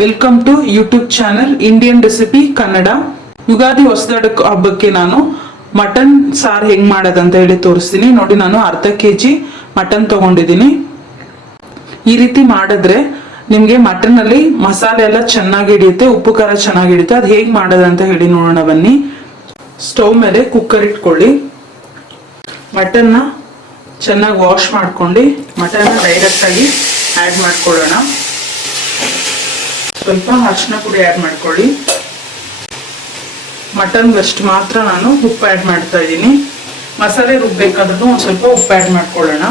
Welcome to YouTube channel Indian recipe Kannada. Ugadi ಹೊಸದಡ ಹಬ್ಬಕ್ಕೆ ನಾನು ಮಟನ್ ಸಾರು ಹೆಂಗ್ ಮಾಡೋದಂತ ಹೇಳಿ ತೋರಿಸ್ತೀನಿ. ನೋಡಿ, ನಾನು ಅರ್ಧ ಕೆಜಿ ಮಟನ್ ತಗೊಂಡಿದ್ದೀನಿ. ಈ ರೀತಿ ಮಾಡಿದ್ರೆ ನಿಮ್ಗೆ ಮಟನ್ ಅಲ್ಲಿ ಮಸಾಲೆ ಎಲ್ಲ ಚೆನ್ನಾಗಿ ಹಿಡಿಯುತ್ತೆ, ಉಪ್ಪು ಖಾರ ಚೆನ್ನಾಗಿ ಹಿಡಿಯುತ್ತೆ. ಅದು ಹೇಗ್ ಮಾಡೋದಂತ ಹೇಳಿ ನೋಡೋಣ ಬನ್ನಿ. ಸ್ಟವ್ ಮೇಲೆ ಕುಕ್ಕರ್ ಇಟ್ಕೊಳ್ಳಿ. ಮಟನ್ನ ಚೆನ್ನಾಗಿ ವಾಶ್ ಮಾಡ್ಕೊಂಡು ಮಟನ್ನ ಡೈರೆಕ್ಟ್ ಆಗಿ ಆ್ಯಡ್ ಮಾಡ್ಕೊಳ್ಳೋಣ. ಸ್ವಲ್ಪ ಅರಿಶಿನ ಪುಡಿ ಆ್ಯಡ್ ಮಾಡ್ಕೊಳ್ಳಿ. ಮಟನ್ಗಷ್ಟು ಮಾತ್ರ ನಾನು ಉಪ್ಪು ಆ್ಯಡ್ ಮಾಡ್ತಾ ಇದ್ದೀನಿ. ಮಸಾಲೆ ರುಬ್ಬೇಕಾದ್ರೂ ಒಂದು ಸ್ವಲ್ಪ ಉಪ್ಪು ಆ್ಯಡ್ ಮಾಡ್ಕೊಳ್ಳೋಣ.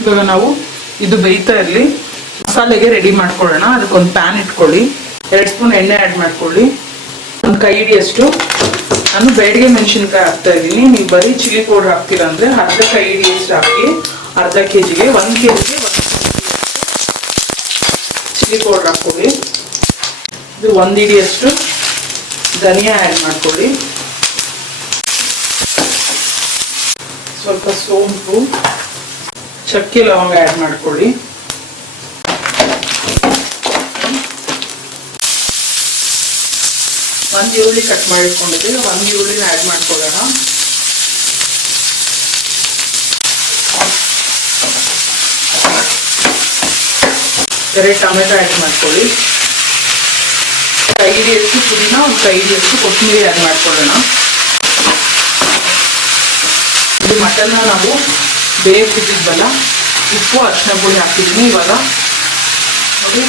ಇವಾಗ ನಾವು ಇದು ಬೇಯ್ತಾ ಇರಲಿ, ಮಸಾಲೆಗೆ ರೆಡಿ ಮಾಡ್ಕೊಳ್ಳೋಣ. ಅದಕ್ಕೊಂದು ಪ್ಯಾನ್ ಇಟ್ಕೊಳ್ಳಿ. 2 ಸ್ಪೂನ್ ಎಣ್ಣೆ ಆ್ಯಡ್ ಮಾಡ್ಕೊಳ್ಳಿ. ಒಂದು ಕೈ ಹಿಡಿಯಷ್ಟು ನಾನು ಬೇಡಿಗೆ ಮೆಣಸಿನ್ಕಾಯಿ ಹಾಕ್ತಾ ಇದ್ದೀನಿ. ನೀವು ಬರೀ ಚಿಲ್ಲಿ ಪೌಡರ್ ಹಾಕ್ತೀರಾ ಅಂದರೆ ಅರ್ಧ ಕೈ ಹಿಡಿಯಷ್ಟು ಹಾಕಿ. ಅರ್ಧ ಕೆಜಿಗೆ 1 ಕೆಜಿಗೆ ಚಿಲ್ಲಿ ಪೌಡರ್ ಹಾಕೊಳ್ಳಿ. ಇದು 1 ಹಿಡಿಯಷ್ಟು ಧನಿಯಾ ಆ್ಯಡ್ ಮಾಡ್ಕೊಳ್ಳಿ. ಸ್ವಲ್ಪ ಸೋಂಪು, ಚಕ್ಕೆ ಲವಂಗ ಆ್ಯಡ್ ಮಾಡ್ಕೊಳ್ಳಿ. ಒಂದು ಈರುಳ್ಳಿ ಕಟ್ ಮಾಡಿಟ್ಕೊಂಡಿದ್ದೆ, 1 ಈರುಳ್ಳಿನ ಆ್ಯಡ್ ಮಾಡ್ಕೊಳ್ಳೋಣ. ಎರಡು ಟೊಮೆಟೊ ಆ್ಯಡ್ ಮಾಡ್ಕೊಳ್ಳಿ. ಕೈ ಹಿಡಿಯಷ್ಟು ಪುದೀನ, ಒಂದು ಕೈ ಹಿಡಿಯಷ್ಟು ಕೊತ್ತಂಬರಿ ಆ್ಯಡ್ ಮಾಡ್ಕೊಳ್ಳೋಣ. ಇದು ಮಟನ್ನ ನಾವು ಬೇಯಿಸಿದ್ವಲ್ಲ, ಉಪ್ಪು ಅರಿಶಿನ ಪುಡಿ ಹಾಕಿದ್ದೀನಿ. ಇವಾಗ ನೋಡಿ,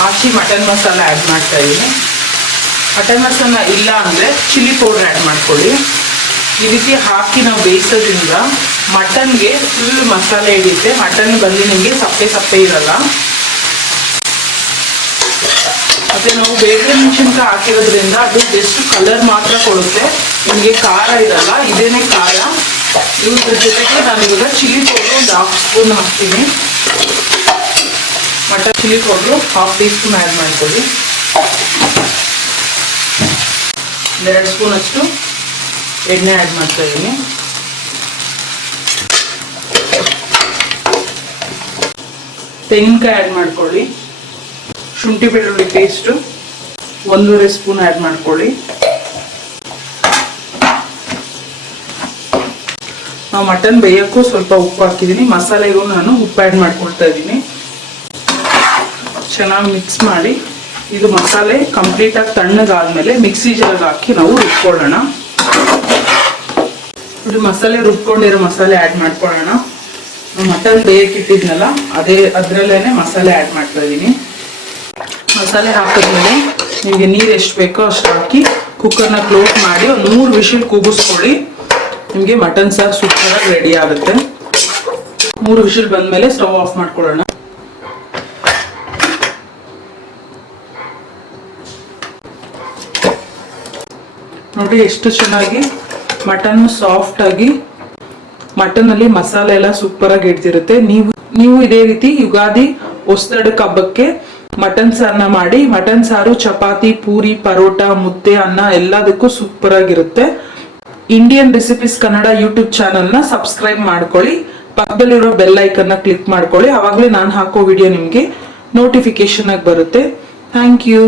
ಹಾಕಿ ಮಟನ್ ಮಸಾಲ ಆ್ಯಡ್ ಮಾಡ್ತಾ ಇದ್ದೀನಿ. ಮಟನ್ ಮಸಾಲ ಇಲ್ಲ ಅಂದರೆ ಚಿಲ್ಲಿ ಪೌಡರ್ ಆ್ಯಡ್ ಮಾಡ್ಕೊಳ್ಳಿ. ಈ ರೀತಿ ಹಾಕಿ ನಾವು ಬೇಯಿಸೋದ್ರಿಂದ ಮಟನ್ಗೆ ಫುಲ್ ಮಸಾಲೆ ಹಿಡಿಯುತ್ತೆ. ಮಟನ್ ಬಂದು ನಿಮಗೆ ಸಪ್ಪೆ ಸಪ್ಪೆ ಇರಲ್ಲ. ಮತ್ತೆ ನಾವು ಬೇರೆ ಮೆಣಸಿನ್ಕಾಯಿ ಹಾಕಿರೋದ್ರಿಂದ ಅದು ಜಸ್ಟ್ ಕಲರ್ ಮಾತ್ರ ಕೊಡುತ್ತೆ, ನಿಮಗೆ ಖಾರ ಇರಲ್ಲ. ಇದೇನೇ ಖಾರ. ಇದ್ರ ಜೊತೆಗೆ ನಾನು ಇವಾಗ ಚಿಲ್ಲಿ ಪೌಡ್ರು ಒಂದು 1/2 ಸ್ಪೂನ್ ಹಾಕ್ತೀನಿ. Mutton chilli powder 1/2 tea spoon add ಮಾಡ್ಕೊಳ್ಳಿ. 2 ಸ್ಪೂನ್ ಅಷ್ಟು ಎಣ್ಣೆ ಆ್ಯಡ್ ಮಾಡ್ತಾ ಇದ್ದೀನಿ. ತೆಂಗಿನಕಾಯಿ ಆ್ಯಡ್ ಮಾಡ್ಕೊಳ್ಳಿ. ಶುಂಠಿ ಬೆಳ್ಳುಳ್ಳಿ ಪೇಸ್ಟು 1.5 ಸ್ಪೂನ್ ಆ್ಯಡ್ ಮಾಡ್ಕೊಳ್ಳಿ. ನಾವು ಮಟನ್ ಬೇಯೋಕ್ಕೂ ಸ್ವಲ್ಪ ಉಪ್ಪು ಹಾಕಿದ್ದೀನಿ. ಮಸಾಲೆಗೂ ನಾನು ಉಪ್ಪು ಆ್ಯಡ್ ಮಾಡ್ಕೊಳ್ತಾ ಇದ್ದೀನಿ. ಚೆನ್ನಾಗಿ ಮಿಕ್ಸ್ ಮಾಡಿ ಇದು ಮಸಾಲೆ ಕಂಪ್ಲೀಟಾಗಿ ತಣ್ಣಗಾದ್ಮೇಲೆ ಮಿಕ್ಸಿ ಜಾರ್ಗೆ ಹಾಕಿ ನಾವು ರುಬ್ಕೊಳ್ಳೋಣ. ಇದು ಮಸಾಲೆ ರುಬ್ಕೊಂಡಿರೋ ಮಸಾಲೆ ಆ್ಯಡ್ ಮಾಡ್ಕೊಳ್ಳೋಣ. ಮಟನ್ ಬೇಯಕ್ಕೆ ಇಟ್ಟಿದ್ನಲ್ಲ, ಅದರಲ್ಲೇನೆ ಮಸಾಲೆ ಆ್ಯಡ್ ಮಾಡ್ತಾ ಇದ್ದೀನಿ. ಮಸಾಲೆ ಹಾಕಿದ್ಮೇಲೆ ನಿಮಗೆ ನೀರು ಎಷ್ಟು ಬೇಕೋ ಅಷ್ಟು ಹಾಕಿ ಕುಕ್ಕರ್ನ ಕ್ಲೋಸ್ ಮಾಡಿ ಒಂದು 3 ವಿಷಲ್ ಕೂಗಿಸ್ಕೊಳ್ಳಿ. ನಿಮಗೆ ಮಟನ್ ಸಾರು ಸೂಪರಾಗಿ ರೆಡಿ ಆಗುತ್ತೆ. 3 ವಿಷಲ್ ಬಂದಮೇಲೆ ಸ್ಟವ್ ಆಫ್ ಮಾಡ್ಕೊಳ್ಳೋಣ. ನೋಡಿ ಎಷ್ಟು ಚೆನ್ನಾಗಿ ಮಟನ್ ಸಾಫ್ಟ್ ಆಗಿ, ಮಟನ್ ಅಲ್ಲಿ ಮಸಾಲೆ ಎಲ್ಲ ಸೂಪರ್ ಆಗಿ ಹಿಡ್ದಿರುತ್ತೆ. ನೀವು ಇದೇ ರೀತಿ ಯುಗಾದಿ ಹೊಸದಡಕ ಹಬ್ಬಕ್ಕೆ ಮಟನ್ ಸಾರನ್ನ ಮಾಡಿ. ಮಟನ್ ಸಾರು ಚಪಾತಿ, ಪೂರಿ, ಪರೋಟ, ಮುದ್ದೆ, ಅನ್ನ ಎಲ್ಲದಕ್ಕೂ ಸೂಪರ್ ಆಗಿರುತ್ತೆ. ಇಂಡಿಯನ್ ರೆಸಿಪೀಸ್ ಕನ್ನಡ ಯೂಟ್ಯೂಬ್ ಚಾನಲ್ನ ಸಬ್ಸ್ಕ್ರೈಬ್ ಮಾಡ್ಕೊಳ್ಳಿ. ಪಕ್ಕದಲ್ಲಿರೋ ಬೆಲ್ ಐಕನ್ನ ಕ್ಲಿಕ್ ಮಾಡ್ಕೊಳ್ಳಿ. ಆವಾಗಲೇ ನಾನು ಹಾಕೋ ವಿಡಿಯೋ ನಿಮಗೆ ನೋಟಿಫಿಕೇಶನ್ ಆಗಿ ಬರುತ್ತೆ. Thank you.